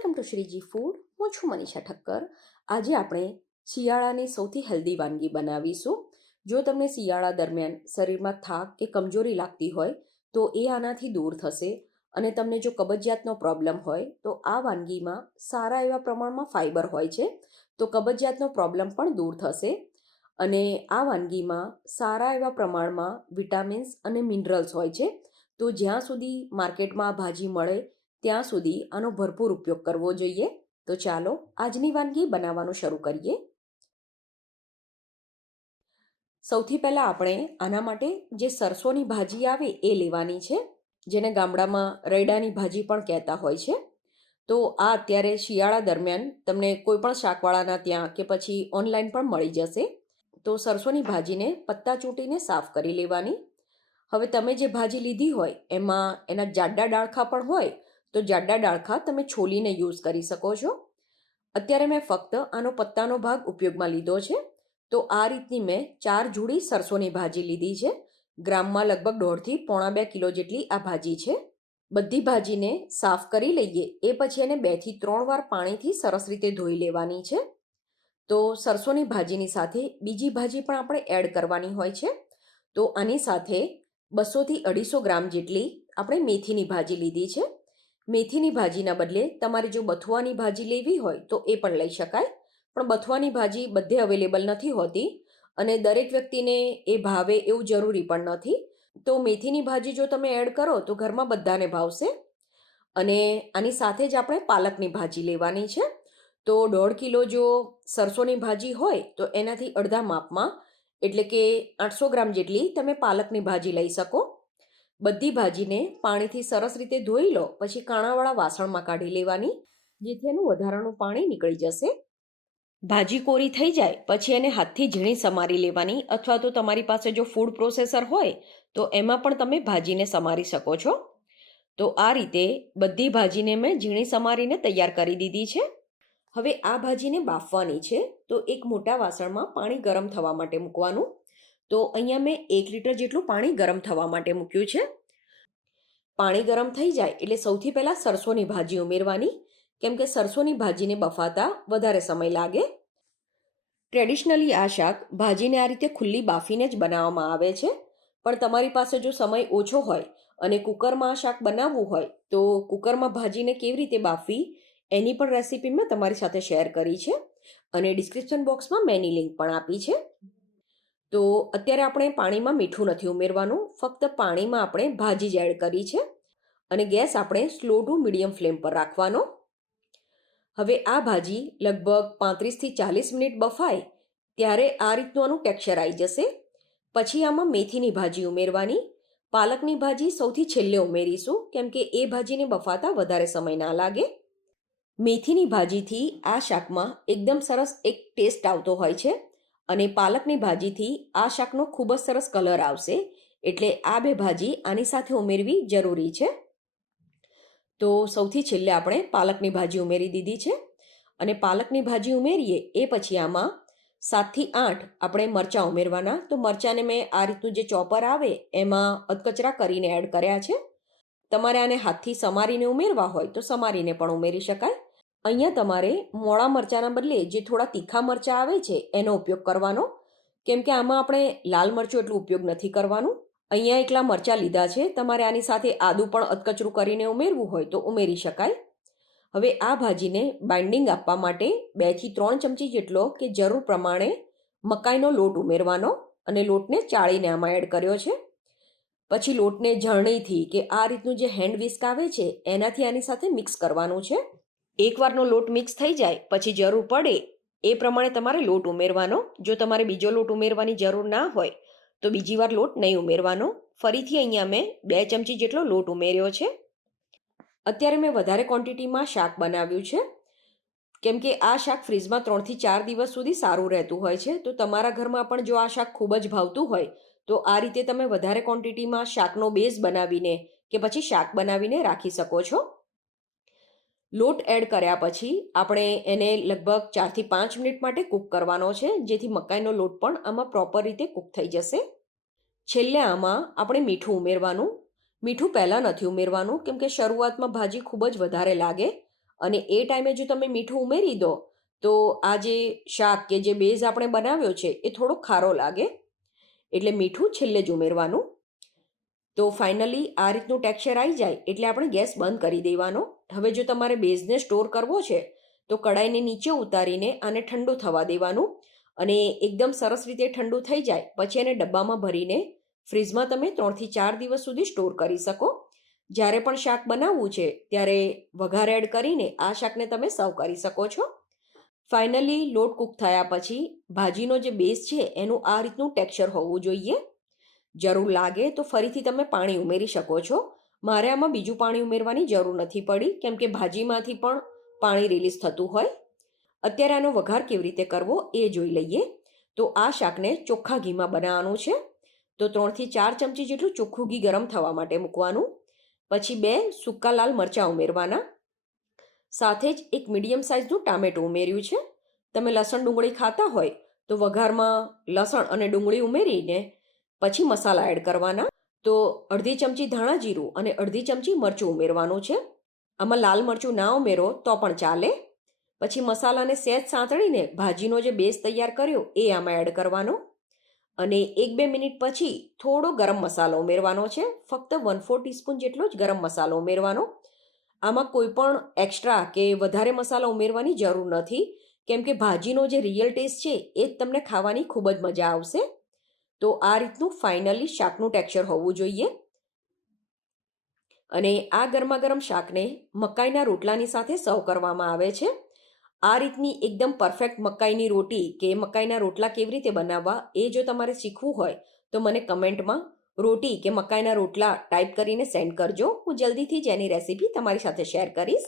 Welcome to Shriji food. હું છું મનીષા ઠક્કર. આજે આપણે શિયાળાની સૌથી હેલ્ધી વાનગી બનાવીશું. જો તમને શિયાળા દરમિયાન શરીરમાં થાક કે કમજોરી લાગતી હોય, તો એ આનાથી દૂર થશે અને તમને જો કબજિયાતનો પ્રોબ્લેમ હોય, તો આ વાનગીમાં સારા એવા પ્રમાણમાં ફાઇબર હોય છે, તો કબજિયાતનો પ્રોબ્લેમ પણ દૂર થશે. અને આ વાનગીમાં સારા એવા પ્રમાણમાં વિટામિન્સ અને મિનરલ્સ હોય છે, તો જ્યાં સુધી માર્કેટમાં ભાજી મળે ત્યાં સુધી આનો ભરપૂર ઉપયોગ કરવો જોઈએ. તો ચાલો આજની વાનગી બનાવવાનું શરૂ કરીએ. સૌથી પહેલાં આપણે આના માટે જે સરસોની ભાજી આવે એ લેવાની છે, જેને ગામડામાં રૈડાની ભાજી પણ કહેતા હોય છે. તો આ અત્યારે શિયાળા દરમિયાન તમને કોઈ પણ શાકવાળાના ત્યાં કે પછી ઓનલાઈન પણ મળી જશે. તો સરસોની ભાજીને પત્તા ચૂંટીને સાફ કરી લેવાની. હવે તમે જે ભાજી લીધી હોય એમાં એના જાડા ડાળખા પણ હોય તો જાડા ડાળખા તમે છોલીને યુઝ કરી શકો છો. અત્યારે મેં ફક્ત આનો પત્તાનો ભાગ ઉપયોગમાં લીધો છે. તો આ રીતની મેં ચાર જુડી સરસોની ભાજી લીધી છે. ગ્રામમાં લગભગ દોઢથી પોણા બે કિલો જેટલી આ ભાજી છે. બધી ભાજીને સાફ કરી લઈએ એ પછી એને બેથી ત્રણ વાર પાણીથી સરસ રીતે ધોઈ લેવાની છે. તો સરસોની ભાજીની સાથે બીજી ભાજી પણ આપણે એડ કરવાની હોય છે. તો આની સાથે બસોથી અઢીસો ગ્રામ જેટલી આપણે મેથીની ભાજી લીધી છે. મેથીની ભાજીના બદલે તમારે જો બથુઆની ભાજી લેવી હોય તો એ પણ લઈ શકાય. પણ બથુઆની ભાજી બધે અવેલેબલ નથી હોતી અને દરેક વ્યક્તિને એ ભાવે એવું જરૂરી પણ નથી. તો મેથીની ભાજી જો તમે એડ કરો તો ઘરમાં બધાને ભાવશે. અને આની સાથે જ આપણે પાલકની ભાજી લેવાની છે. તો દોઢ કિલો જો સરસોની ભાજી હોય તો એનાથી અડધા માપમાં, એટલે કે આઠસો ગ્રામ જેટલી તમે પાલકની ભાજી લઈ શકો. બધી ભાજીને પાણીથી સરસ રીતે ધોઈ લો, પછી કાણાવાળા વાસણમાં કાઢી લેવાની, જેથી એનું વધારાનું પાણી નીકળી જશે. ભાજી કોરી થઈ જાય, પછી એને હાથથી ઝીણી સમારી લેવાની, અથવા તો તમારી પાસે જો ફૂડ પ્રોસેસર હોય, તો એમાં પણ તમે ભાજીને સમારી શકો છો. તો આ રીતે બધી ભાજીને મેં ઝીણી સમારીને તૈયાર કરી દીધી છે. હવે આ ભાજીને બાફવાની છે, તો એક મોટા વાસણમાં પાણી ગરમ થવા માટે મૂકવાનું. તો અહીંયા મેં એક લીટર જેટલું પાણી ગરમ થવા માટે મૂક્યું છે. પાણી ગરમ થઈ જાય એટલે સૌથી પહેલાં સરસોની ભાજી ઉમેરવાની. કેમ કે સરસોની ભાજીને બફાતા વધારે સમય લાગે. ટ્રેડિશનલી આ શાક ભાજીને આ રીતે ખુલ્લી બાફીને જ બનાવવામાં આવે છે. પણ તમારી પાસે જો સમય ઓછો હોય અને કુકરમાં આ શાક બનાવવું હોય, તો કુકરમાં ભાજીને કેવી રીતે બાફવી એની પણ રેસીપી મેં તમારી સાથે શેર કરી છે. અને ડિસ્ક્રિપ્શન બોક્સમાં મેની લિંક પણ આપી છે. તો અત્યારે આપણે પાણીમાં મીઠું નથી ઉમેરવાનું, ફક્ત પાણીમાં આપણે ભાજી જ એડ કરી છે અને ગેસ આપણે સ્લો ટુ મીડિયમ ફ્લેમ પર રાખવાનો. હવે આ ભાજી લગભગ પાંત્રીસથી ચાલીસ મિનિટ બફાય ત્યારે આ રીતનું આનું ટેક્સચર આવી જશે. પછી આમાં મેથીની ભાજી ઉમેરવાની, પાલકની ભાજી સૌથી છેલ્લે ઉમેરીશું, કેમ કે એ ભાજીને બફાતા વધારે સમય ના લાગે. મેથીની ભાજીથી આ શાકમાં એકદમ સરસ એક ટેસ્ટ આવતો હોય છે. અને પાલકની ભાજીથી આ શાકનો ખૂબ જ સરસ કલર આવશે. એટલે આ બે ભાજી આની સાથે ઉમેરવી જરૂરી છે. તો સૌથી છેલ્લે આપણે પાલકની ભાજી ઉમેરી દીધી છે. અને પાલકની ભાજી ઉમેરીએ એ પછી આમાં સાતથી આઠ આપણે મરચાં ઉમેરવાના. તો મરચાંને મેં આ રીતનું જે ચોપર આવે એમાં અધકચરા કરીને એડ કર્યા છે. તમારે આને હાથથી સમારીને ઉમેરવા હોય તો સમારીને પણ ઉમેરી શકાય. અહીંયા તમારે મોળા મરચાંના બદલે જે થોડા તીખા મરચાં આવે છે, એનો ઉપયોગ કરવાનો. કેમ કે આમાં આપણે લાલ મરચું એટલું ઉપયોગ નથી કરવાનું. અહીંયા એકલા મરચાં લીધા છે, તમારે આની સાથે આદું પણ અધકચરું કરીને ઉમેરવું હોય તો ઉમેરી શકાય. હવે આ ભાજીને બાઇન્ડિંગ આપવા માટે બેથી ત્રણ ચમચી જેટલો કે જરૂર પ્રમાણે મકાઈનો લોટ ઉમેરવાનો અને લોટને ચાળીને આમાં એડ કર્યો છે. પછી લોટને ઝરણીથી કે આ રીતનું જે હેન્ડ વિસ્ક આવે છે, એનાથી આની સાથે મિક્સ કરવાનું છે. એકવારનો લોટ મિક્સ થઈ જાય, પછી જરૂર પડે એ પ્રમાણે તમારે લોટ ઉમેરવાનો. જો તમારે બીજો લોટ ઉમેરવાની જરૂર ના હોય, તો બીજી વાર લોટ નહીં ઉમેરવાનો. ફરીથી અહીંયા મેં બે ચમચી જેટલો લોટ ઉમેર્યો છે. અત્યારે મેં વધારે ક્વોન્ટિટીમાં શાક બનાવ્યું છે. કેમ કે આ શાક ફ્રીજમાં ત્રણથી ચાર દિવસ સુધી સારું રહેતું હોય છે. તો તમારા ઘરમાં પણ જો આ શાક ખૂબ જ ભાવતું હોય, તો આ રીતે તમે વધારે ક્વોન્ટિટીમાં શાકનો બેઝ બનાવીને કે પછી શાક બનાવીને રાખી શકો છો. લોટ એડ કર્યા પછી આપણે એને લગભગ ચારથી પાંચ મિનિટ માટે કૂક કરવાનો છે, જેથી મકાઈનો લોટ પણ આમાં પ્રોપર રીતે કૂક થઈ જશે. છેલ્લે આમાં આપણે મીઠું ઉમેરવાનું. મીઠું પહેલાં નથી ઉમેરવાનું, કેમ કે શરૂઆતમાં ભાજી ખૂબ જ વધારે લાગે. અને એ ટાઈમે જો તમે મીઠું ઉમેરી દો, તો આ જે શાક કે જે બેઝ આપણે બનાવ્યો છે, એ થોડો ખારો લાગે. એટલે મીઠું છેલ્લે જ ઉમેરવાનું. તો ફાઇનલી આ રીતનું ટેક્સચર આવી જાય, એટલે આપણે ગેસ બંધ કરી દેવાનો. હવે જો તમારે બેઝને સ્ટોર કરવો છે, તો કડાઈને નીચે ઉતારીને આને ઠંડુ થવા દેવાનું અને એકદમ સરસ રીતે ઠંડુ થઈ જાય, પછી એને ડબ્બામાં ભરીને ફ્રીજમાં તમે ત્રણથી ચાર દિવસ સુધી સ્ટોર કરી શકો. જ્યારે પણ શાક બનાવવું છે, ત્યારે વઘાર એડ કરીને આ શાકને તમે સર્વ કરી શકો છો. ફાઇનલી, લોટ કૂક થયા પછી ભાજીનો જે બેઝ છે, એનું આ રીતનું ટેક્સચર હોવું જોઈએ. જરૂર લાગે તો ફરીથી તમે પાણી ઉમેરી શકો છો. મારે આમાં બીજું પાણી ઉમેરવાની જરૂર નથી પડી, કેમ કે ભાજીમાંથી પણ પાણી રિલીઝ થતું હોય. અત્યારે આનો વઘાર કેવી રીતે કરવો એ જોઈ લઈએ. તો આ શાકને ચોખ્ખા ઘીમાં બનાવવાનું છે. તો ત્રણથી ચાર ચમચી જેટલું ચોખ્ખું ઘી ગરમ થવા માટે મૂકવાનું. પછી બે સૂકા લાલ મરચાં ઉમેરવાના. સાથે જ એક મીડિયમ સાઇઝનું ટામેટું ઉમેર્યું છે. તમે લસણ ડુંગળી ખાતા હોય તો વઘારમાં લસણ અને ડુંગળી ઉમેરીને પછી મસાલા એડ કરવાના. તો અડધી ચમચી ધાણા જીરું અને અડધી ચમચી મરચું ઉમેરવાનું છે. આમાં લાલ મરચું ના ઉમેરો તો પણ ચાલે. પછી મસાલાને સહેજ સાંતળીને ભાજીનો જે બેઝ તૈયાર કર્યો એ આમાં એડ કરવાનો. અને એક બે મિનિટ પછી થોડો ગરમ મસાલો ઉમેરવાનો છે. ફક્ત વન ફોર ટીસ્પૂન જેટલો જ ગરમ મસાલો ઉમેરવાનો. આમાં કોઈ પણ એક્સ્ટ્રા કે વધારે મસાલો ઉમેરવાની જરૂર નથી. કેમ કે ભાજીનો જે રિયલ ટેસ્ટ છે એ જ તમને ખાવાની ખૂબ જ મજા આવશે. તો આ રીતનું ફાઇનલી શાકનું ટેક્સચર હોવું જોઈએ. અને આ ગરમા ગરમ શાકને મકાઈના રોટલાની સાથે સર્વ કરવામાં આવે છે. આ રીતની એકદમ પરફેક્ટ મકાઈની રોટી કે મકાઈના રોટલા કેવી રીતે બનાવવા એ જો તમારે શીખવું હોય, તો મને કમેન્ટમાં રોટી કે મકાઈના રોટલા ટાઈપ કરીને સેન્ડ કરજો. હું જલ્દીથી જ એની રેસીપી તમારી સાથે શેર કરીશ.